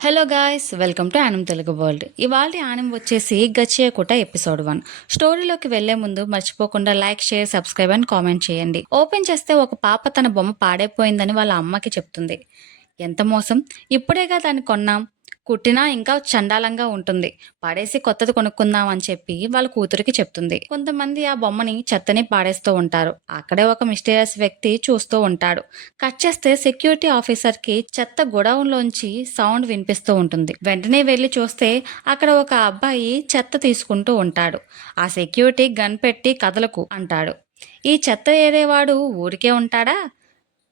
Hello guys, welcome to Yanam Telugu world. ఇవాళ యానం వచ్చేసి గచ్చియకుట episode 1. స్టోరీలోకి వెళ్లే ముందు మర్చిపోకుండా లైక్, షేర్, సబ్స్క్రైబ్ అని కామెంట్ చేయండి. ఓపెన్ చేస్తే ఒక పాప తన బొమ్మ పాడైపోయిందని వాళ్ళ అమ్మకి చెప్తుంది. ఎంత మోసం! ఇప్పుడేగా దాన్ని కొన్నాం, కుట్టినా ఇంకా చండాలంగా ఉంటుంది, పడేసి కొత్తది కొనుక్కుందాం అని చెప్పి వాళ్ళ కూతురికి చెప్తుంది. కొంతమంది ఆ బొమ్మని చెత్తని పాడేస్తూ ఉంటారు. అక్కడే ఒక మిస్టీరియస్ వ్యక్తి చూస్తూ ఉంటాడు. కట్ చేస్తే సెక్యూరిటీ ఆఫీసర్ కి చెత్త గొడౌన్ లోంచి సౌండ్ వినిపిస్తూ ఉంటుంది. వెంటనే వెళ్లి చూస్తే అక్కడ ఒక అబ్బాయి చెత్త తీసుకుంటూ ఉంటాడు. ఆ సెక్యూరిటీ గన్ పెట్టి కదలకు అంటాడు. ఈ చెత్త ఏరేవాడు ఊరికే ఉంటాడా?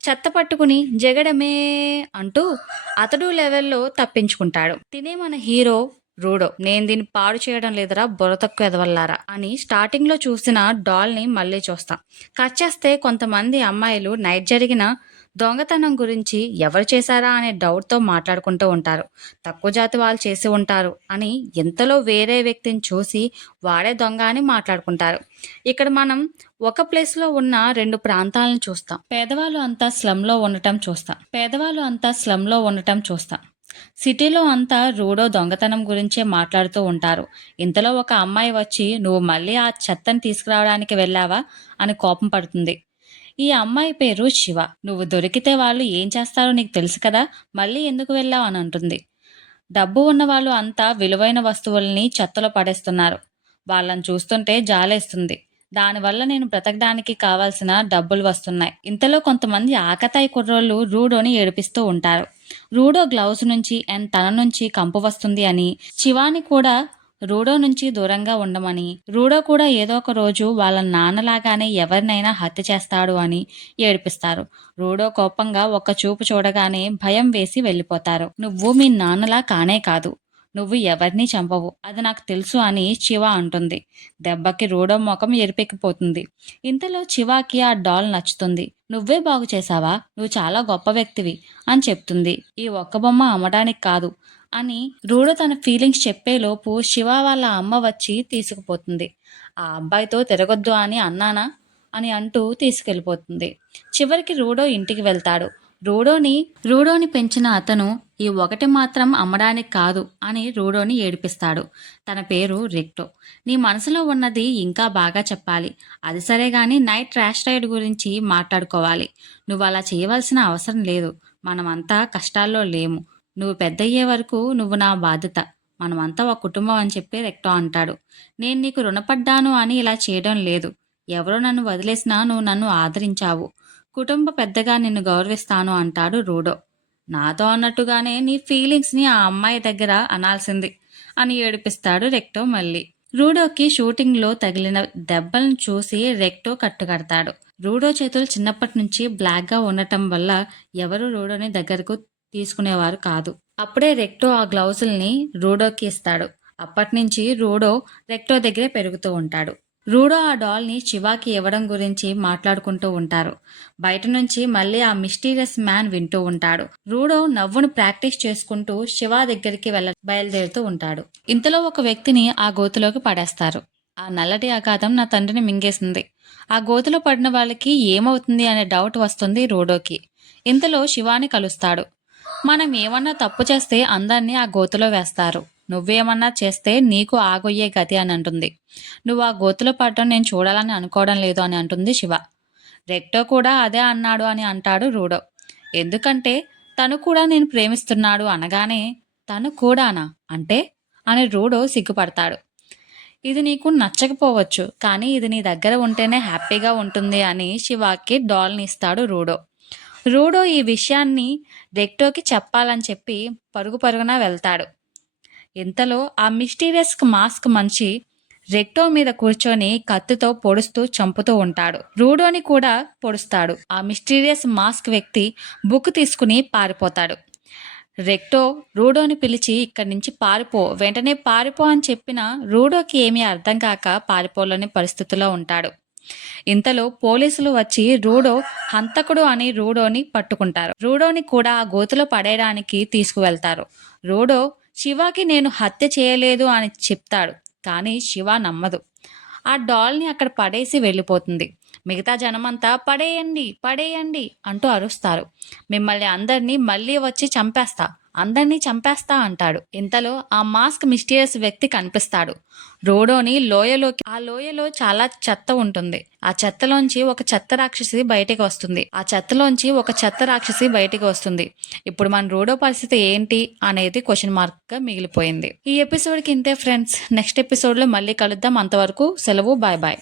చెత్త పట్టుకుని జగడమే అంటూ అతడు లెవెల్లో తప్పించుకుంటాడు. తినే మన హీరో రూడో, నేను దీన్ని పాడు చేయడం లేదురా బుర్ర తక్కువ ఎదవల్లారా అని స్టార్టింగ్ లో చూసిన డాల్ ని మళ్ళీ చూస్తాం. కట్ చేస్తే కొంతమంది అమ్మాయిలు నైట్ జరిగిన దొంగతనం గురించి ఎవరు చేశారా అనే డౌట్ తో మాట్లాడుకుంటూ ఉంటారు. తక్కువ జాతి వాళ్ళు చేసి ఉంటారు అని ఇంతలో వేరే వ్యక్తిని చూసి వాడే దొంగ అని మాట్లాడుకుంటారు. ఇక్కడ మనం ఒక ప్లేస్ లో ఉన్న రెండు ప్రాంతాలను చూస్తాం. పేదవాళ్ళు అంతా స్లమ్ లో ఉండటం చూస్తాం. సిటీలో అంతా రూడో దొంగతనం గురించే మాట్లాడుతూ ఉంటారు. ఇంతలో ఒక అమ్మాయి వచ్చి, నువ్వు మళ్ళీ ఆ చెత్తని తీసుకురావడానికి వెళ్ళావా అని కోపం పడుతుంది. ఈ అమ్మాయి పేరు శివ. నువ్వు దొరికితే వాళ్ళు ఏం చేస్తారో నీకు తెలుసు కదా, మళ్ళీ ఎందుకు వెళ్ళావు అని అంటుంది. డబ్బు ఉన్న వాళ్ళు అంతా విలువైన వస్తువుల్ని చెత్తలో పడేస్తున్నారు. వాళ్ళని చూస్తుంటే జాలేస్తుంది. దానివల్ల నేను బ్రతకడానికి కావాల్సిన డబ్బులు వస్తున్నాయి. ఇంతలో కొంతమంది ఆకతాయి కుర్రోళ్ళు రూడోని ఏడిపిస్తూ ఉంటారు. రూడో గ్లౌస్ నుంచి అండ్ తన నుంచి కంపు వస్తుంది అని, శివాని కూడా రూడో నుంచి దూరంగా ఉండమని, రూడో కూడా ఏదో ఒక రోజు వాళ్ళ నాన్నలాగానే ఎవరినైనా హత్య చేస్తాడు అని ఏడిపిస్తారు. రూడో కోపంగా ఒక్క చూపు చూడగానే భయం వేసి వెళ్ళిపోతారు. నువ్వు మీ నాన్నలా కానే కాదు, నువ్వు ఎవరినీ చంపవు, అది నాకు తెలుసు అని శివ అంటుంది. దెబ్బకి రూడో ముఖం ఎరిపెక్కిపోతుంది. ఇంతలో శివాకి ఆ డాల్ నచ్చుతుంది. నువ్వే బాగు చేశావా, నువ్వు చాలా గొప్ప వ్యక్తివి అని చెప్తుంది. ఈ ఒక్క బొమ్మ అమ్మడానికి కాదు అని రూడో తన ఫీలింగ్స్ చెప్పేలోపు శివ వాళ్ళ అమ్మ వచ్చి తీసుకుపోతుంది. ఆ అబ్బాయితో తిరగొద్దు అని అన్నానా అని అంటూ తీసుకెళ్ళిపోతుంది. చివరికి రూడో ఇంటికి వెళ్తాడు. రూడోని పెంచిన అతను ఈ ఒకటి మాత్రం అమ్మడానికి కాదు అని రూడోని ఏడిపిస్తాడు. తన పేరు రిక్టో. నీ మనసులో ఉన్నది ఇంకా బాగా చెప్పాలి. అది సరే గాని నైట్ ర్యాష్ రైడ్ గురించి మాట్లాడుకోవాలి. నువ్వు అలా చేయవలసిన అవసరం లేదు. మనమంతా కష్టాల్లో లేము. నువ్వు పెద్దయ్యే వరకు నువ్వు నా బాధ్యత. మనమంతా ఒక కుటుంబం అని చెప్పి రెక్టో అంటాడు. నేను నీకు రుణపడ్డాను అని ఇలా చేయడం లేదు. ఎవరో నన్ను వదిలేసినా నువ్వు నన్ను ఆదరించావు. కుటుంబ పెద్దగా నిన్ను గౌరవిస్తాను అంటాడు రూడో. నాతో అన్నట్టుగానే నీ ఫీలింగ్స్ని ఆ అమ్మాయి దగ్గర అనాల్సింది అని ఏడిపిస్తాడు రెక్టో మళ్ళీ. రూడోకి షూటింగ్లో తగిలిన దెబ్బలను చూసి రెక్టో కట్టుకడతాడు. రూడో చేతులు చిన్నప్పటి నుంచి బ్లాక్గా ఉండటం వల్ల ఎవరు రూడోని దగ్గరకు తీసుకునేవారు కాదు. అప్పుడే రెక్టో ఆ గ్లౌజుల్ని రూడోకి ఇస్తాడు. అప్పటినుంచి రూడో రెక్టో దగ్గరే పెరుగుతూ ఉంటాడు. రూడో ఆ డాల్ని శివాకి ఇవ్వడం గురించి మాట్లాడుకుంటూ ఉంటారు. బయట నుంచి మళ్ళీ ఆ మిస్టీరియస్ మ్యాన్ వింటూ ఉంటాడు. రూడో నవ్వును ప్రాక్టీస్ చేసుకుంటూ శివ దగ్గరికి బయలుదేరుతూ ఉంటాడు. ఇంతలో ఒక వ్యక్తిని ఆ గోతులోకి పడేస్తారు. ఆ నల్లటి అగాధం నా తండ్రిని మింగేసింది. ఆ గోతులో పడిన వాళ్ళకి ఏమవుతుంది అనే డౌట్ వస్తుంది రూడోకి. ఇంతలో శివాని కలుస్తాడు. మనం ఏమన్నా తప్పు చేస్తే అందరినీ ఆ గోతులో వేస్తారు. నువ్వేమన్నా చేస్తే నీకు ఆగొయ్యే గతి అని అంటుంది. నువ్వు ఆ గోతులో పడటం నేను చూడాలని అనుకోవడం లేదు అని అంటుంది శివ. రెక్టో కూడా అదే అన్నాడు అని అంటాడు రూడో. ఎందుకంటే తను కూడా నేను ప్రేమిస్తున్నాడు అనగానే, తను కూడానా అంటే అని రూడో సిగ్గుపడతాడు. ఇది నీకు నచ్చకపోవచ్చు, కానీ ఇది నీ దగ్గర ఉంటేనే హ్యాపీగా ఉంటుంది అని శివాకి డాల్ని ఇస్తాడు రూడో. రూడో ఈ విషయాన్ని రెక్టోకి చెప్పాలని చెప్పి పరుగు పరుగున వెళ్తాడు. ఇంతలో ఆ మిస్టీరియస్ మాస్క్ మనిషి రెక్టో మీద కూర్చొని కత్తితో పొడుస్తూ చంపుతూ ఉంటాడు. రూడోని కూడా పొడుస్తాడు. ఆ మిస్టీరియస్ మాస్క్ వ్యక్తి బుక్ తీసుకుని పారిపోతాడు. రెక్టో రూడోని పిలిచి ఇక్కడి నుంచి పారిపో, వెంటనే పారిపో అని చెప్పిన రూడోకి ఏమీ అర్థం కాక పారిపోలేని పరిస్థితిలో ఉంటాడు. ఇంతలో పోలీసులు వచ్చి రూడో హంతకుడు అని రూడోని పట్టుకుంటారు. రూడోని కూడా ఆ గోతులో పడేయడానికి తీసుకువెళ్తారు. రూడో శివాకి నేను హత్య చేయలేదు అని చెప్తాడు. కానీ శివ నమ్మదు. ఆ డాల్ని అక్కడ పడేసి వెళ్ళిపోతుంది. మిగతా జనమంతా పడేయండి పడేయండి అంటూ అరుస్తారు. మిమ్మల్ని అందరినీ మళ్ళీ వచ్చి చంపేస్తా అందరినీ చంపేస్తా అంటాడు. ఇంతలో ఆ మాస్క్ మిస్టీరియస్ వ్యక్తి కనిపిస్తాడు. రోడోని ఆ లోయలో చాలా చెత్త ఉంటుంది. ఆ చెత్తలోంచి ఒక చెత్త రాక్షసి బయటికి వస్తుంది. ఇప్పుడు మన రోడో పరిస్థితి ఏంటి అనేది క్వశ్చన్ మార్క్ గా మిగిలిపోయింది. ఈ ఎపిసోడ్ కి ఇంతే ఫ్రెండ్స్. నెక్స్ట్ ఎపిసోడ్ లో మళ్ళీ కలుద్దాం. అంతవరకు సెలవు. Bye bye.